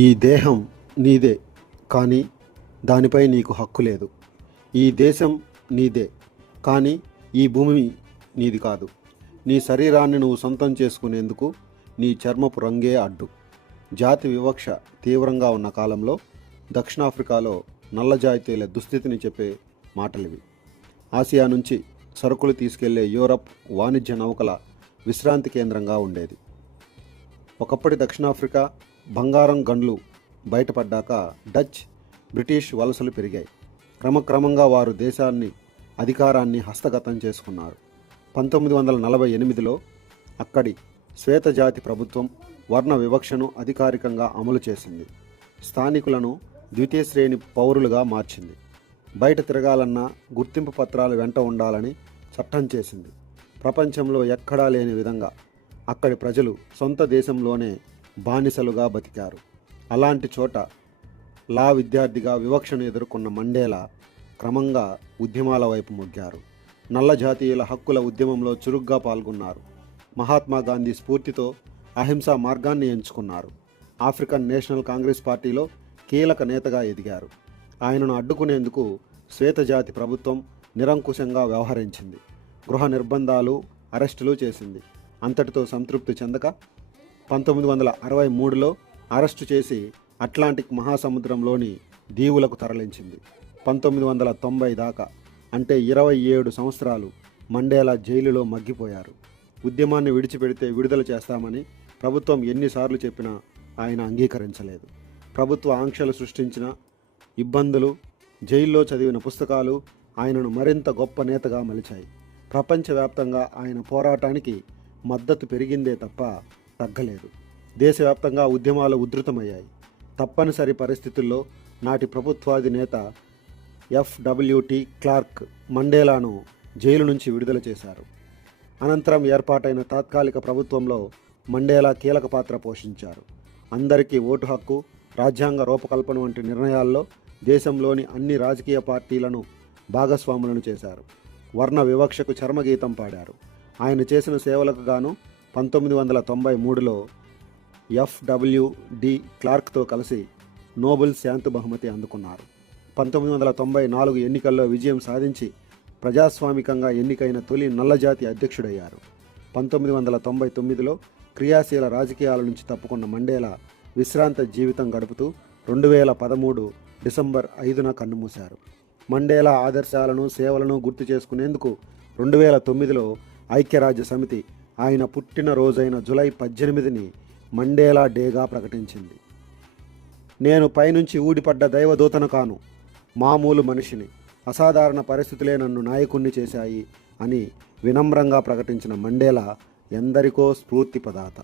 ఈ దేహం నీదే, కానీ దానిపై నీకు హక్కు లేదు. ఈ దేశం నీదే, కానీ ఈ భూమి నీది కాదు. నీ శరీరాన్ని నువ్వు సొంతం చేసుకునేందుకు నీ చర్మపు రంగే అడ్డు. జాతి వివక్ష తీవ్రంగా ఉన్న కాలంలో దక్షిణాఫ్రికాలో నల్ల జాతీయుల దుస్థితిని చెప్పే మాటలివి. ఆసియా నుంచి సరుకులు తీసుకెళ్లే యూరప్ వాణిజ్య నౌకల విశ్రాంతి కేంద్రంగా ఉండేది. ఒకప్పటి దక్షిణాఫ్రికా బంగారం గండ్లు బయటపడ్డాక డచ్, బ్రిటిష్ వలసలు పెరిగాయి. క్రమక్రమంగా వారు దేశాన్ని అధికారాన్ని హస్తగతం చేసుకున్నారు. 1948లో అక్కడి శ్వేతజాతి ప్రభుత్వం వర్ణ వివక్షను అధికారికంగా అమలు చేసింది. స్థానికులను ద్వితీయ శ్రేణి పౌరులుగా మార్చింది. బయట తిరగాలన్నా గుర్తింపు పత్రాలు వెంట ఉండాలని చట్టం చేసింది. ప్రపంచంలో ఎక్కడా లేని విధంగా అక్కడి ప్రజలు సొంత దేశంలోనే బానిసలుగా బతికారు. అలాంటి చోట లా విద్యార్థిగా వివక్షను ఎదుర్కొన్న మండేలా క్రమంగా ఉద్యమాల వైపు మొగ్గారు. నల్ల జాతీయుల హక్కుల ఉద్యమంలో చురుగ్గా పాల్గొన్నారు. మహాత్మా గాంధీ స్ఫూర్తితో అహింసా మార్గాన్ని ఎంచుకున్నారు. ఆఫ్రికన్ నేషనల్ కాంగ్రెస్ పార్టీలో కీలక నేతగా ఎదిగారు. ఆయనను అడ్డుకునేందుకు శ్వేతజాతి ప్రభుత్వం నిరంకుశంగా వ్యవహరించింది. గృహ నిర్బంధాలు, అరెస్టులు చేసింది. అంతటితో సంతృప్తి చెందక 1963లో అరెస్టు చేసి అట్లాంటిక్ మహాసముద్రంలోని దీవులకు తరలించింది. 1990 దాకా, అంటే 27 సంవత్సరాలు మండేలా జైలులో మగ్గిపోయారు. ఉద్యమాన్ని విడిచిపెడితే విడుదల చేస్తామని ప్రభుత్వం ఎన్నిసార్లు చెప్పినా ఆయన అంగీకరించలేదు. ప్రభుత్వ ఆంక్షలు సృష్టించిన ఇబ్బందులు, జైల్లో చదివిన పుస్తకాలు ఆయనను మరింత గొప్ప నేతగా మలిచాయి. ప్రపంచవ్యాప్తంగా ఆయన పోరాటానికి మద్దతు పెరిగిందే తప్ప తగ్గలేదు. దేశవ్యాప్తంగా ఉద్యమాలు ఉధృతమయ్యాయి. తప్పనిసరి పరిస్థితుల్లో నాటి ప్రభుత్వాధినేత ఎఫ్డబ్ల్యూటి క్లార్క్ మండేలాను జైలు నుంచి విడుదల చేశారు. అనంతరం ఏర్పాటైన తాత్కాలిక ప్రభుత్వంలో మండేలా కీలక పాత్ర పోషించారు. అందరికీ ఓటు హక్కు, రాజ్యాంగ రూపకల్పన వంటి నిర్ణయాల్లో దేశంలోని అన్ని రాజకీయ పార్టీలను భాగస్వాములను చేశారు. వర్ణ వివక్షకు చర్మగీతం పాడారు. ఆయన చేసిన సేవలకు గాను 1993లో ఎఫ్డబ్ల్యూడి క్లార్క్తో కలిసి నోబెల్ శాంతి బహుమతి అందుకున్నారు. 1994 ఎన్నికల్లో విజయం సాధించి ప్రజాస్వామికంగా ఎన్నికైన తొలి నల్లజాతి అధ్యక్షుడయ్యారు. 1999లో క్రియాశీల రాజకీయాల నుంచి తప్పుకున్న మండేలా విశ్రాంత జీవితం గడుపుతూ 2013 డిసెంబర్ 5న కన్నుమూశారు. మండేలా ఆదర్శాలను, సేవలను గుర్తు చేసుకునేందుకు 2009లో ఐక్యరాజ్య సమితి ఆయన పుట్టిన రోజైన జూలై 18ని మండేలా డేగా ప్రకటించింది. నేను పైనుంచి ఊడిపడ్డ దైవదూతను కాను, మామూలు మనిషిని. అసాధారణ పరిస్థితులే నన్ను నాయకుణ్ణి చేశాయి అని వినమ్రంగా ప్రకటించిన మండేలా ఎందరికో స్ఫూర్తి ప్రదాత.